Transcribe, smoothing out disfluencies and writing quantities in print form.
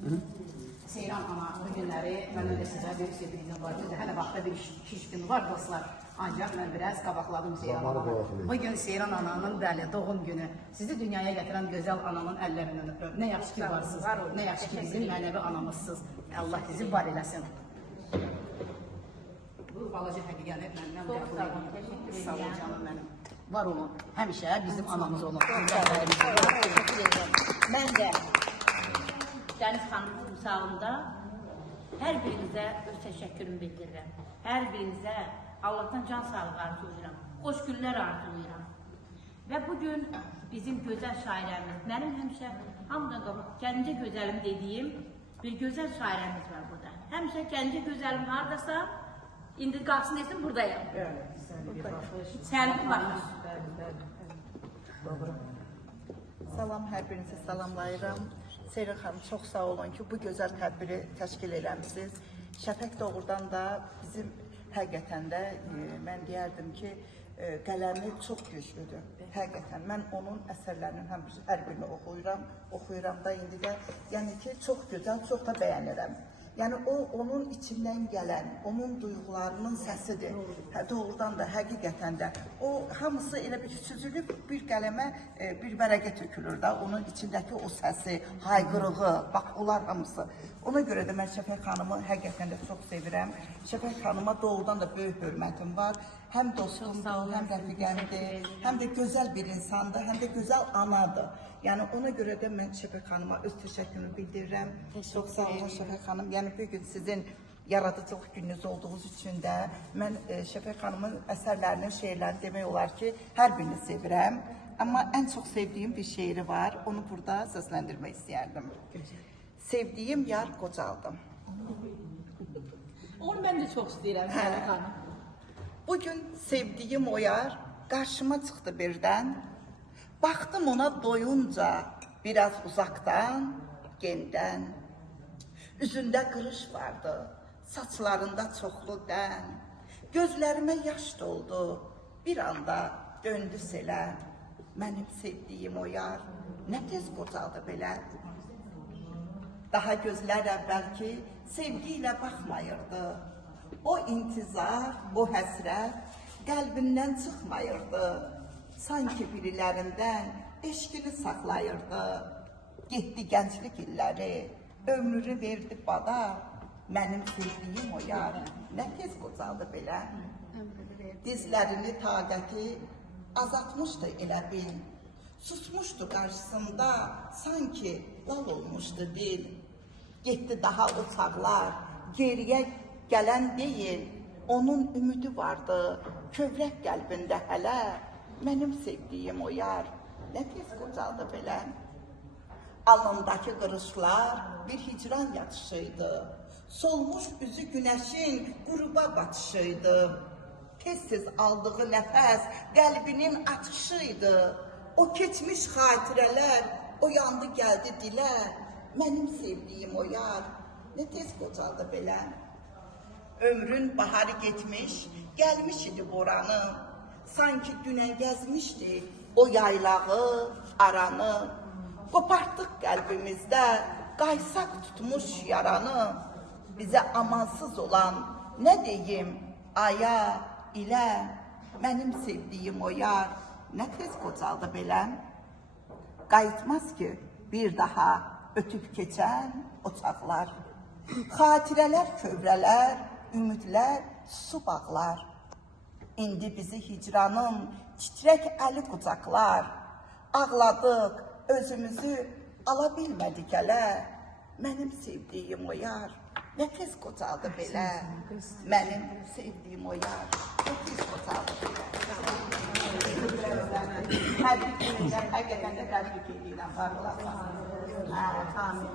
Seyran ana bu günləri məndən də sizə bir sürprizim var. Bizdə hələ vaxtda bir iş günü var dostlar. Ancaq mən biraz qabaqladım Seyran ananı. Bugün Seyran ananın bəli doğum günü. Sizi dünyaya gətirən gözəl ananın əllərindən öpürəm. Nə yaxşı ki varsınız. Nə yaxşı ki bizim mənəvi anamızsınız. Allah sizi var eləsin. Bu balaca həqiqəni məndən qəbul edin. Sağ olun canım mənim. Var olun. Həmişə bizim anamız olun. Mən də Dəniz xanımın timsalında hər birinizə öz təşəkkürümü bildirirəm. Hər birinizə Allah'tan can sağlığı arzulayıram. Xoş günlər arzulayıram. Və bugün bizim gözəl şairəmiz, mənim həmişə hamıdan qabaq Gəncə gözəlim dediyim bir gözəl şairəmiz var burada. Həmişə Gəncə gözəlim haradasa, indi qalsın desin buradayım. Səlbi baxış. Salam, hər birinizi salamlayıram. Seyran xanım, çox sağ olun ki, bu gözəl tədbiri təşkil eləmişsiniz. Şəfək doğrudan da bizim həqiqətən də mən deyərdim ki, qələmi çox güclüdür. Həqiqətən mən onun əsərlərinin hər birini oxuyuram da indi də, yəni ki, çox gözəl, çox da bəyənirəm. Yəni o onun içindən gələn, onun duyğularının səsidir. Doğrudan da, həqiqətən də. O hamısı elə bir süzülüb bir qələmə, bir vərəqə tökülür da, onun içindəki o səsi, hayqırığı, bax onlar hamısı. Ona görə də mən Şəfək xanımı həqiqətən də çox sevirəm. Şəfək xanıma doğrudan da böyük hörmətim var. Həm dostumdur, həm rəfiqəmdir, həm də gözəl bir insandır, həm də gözəl anadır. Yəni ona görə də mən Şəfək xanıma öz təşəkkürümü bildirirəm. Çox sağ olun Şəfək xanım. Yəni bugün sizin yaradıcılıq gününüz olduğunuz üçün də mən Şəfək xanımın əsərlərinin, şeirlərini demək olar ki, hər birini sevirəm. Amma ən çox sevdiyim bir şeiri var. Onu burada səsləndirmək istəyərdim. Sevdiyim yar qocaldım. Onu mən də çox istəyirəm Seyran xanım. Bugün sevdiyim o yar qarşıma çıxdı birdən. Baxdım ona doyunca biraz uzaqdan, gendən. Üzündə qırış vardı, saçlarında çoxlu dən. Gözlərimə yaş doldu, bir anda döndü selə. Mənim sevdiyim o yar nə tez qocaldı belə. Daha gözlər əvvəlki sevgi ilə baxmayırdı. O intizar, o həsrət qəlbindən çıxmayırdı. Sanki birilərindən eşqini saxlayırdı. Getdi gənclik illəri, ömrünü verdi bada. Mənim sevdiyim o yar nə tez qocaldı belə. Dizlərini, taqəti azaltmışdı elə bil. Susmuşdu qarşısında, sanki lal olmuşdu dil. Getdi daha o çağlar, geriyə gələn deyil. Onun ümidi vardı, kövrək qəlbində hələ. Mənim sevdiyim o yar nə tez qocaldı belə. Alnındakı qırışlar bir hicran yatışıydı. Solmuş üzü günəşin qüruba batışıydı. Tez-tez aldığı nəfəs qəlbinin atışıydı. O keçmiş xatirələr, o yandı gəldi dilə. Mənim sevdiyim o yar nə tez qocaldı belə. Ömrün baharı getmiş, gəlmiş idi boranı. Sanki dünən gəzmişdi o yaylağı, aranı. Qopartdıq qəlbimizdə, qaysaq tutmuş yaranı. Bizə amansız olan nə deyim, aya, ilə. Mənim sevdiyim o yar nə tez qocaldı belə. Qayıtmaz ki bir daha ötüb keçən o çağlar. Xatirələr, kövrələr, ümidlər, su bağlar. İndi bizi hicranın titrək əli qucaqlar. Ağladıq, özümüzü ala bilmədik ələ. Mənim sevdiyim o yar nə tez qocaldı belə. Mənim sevdiyim o yar nə tez qocaldı belə. Təbrik edirəm, həqiqətən də təbrik edirəm. Amin.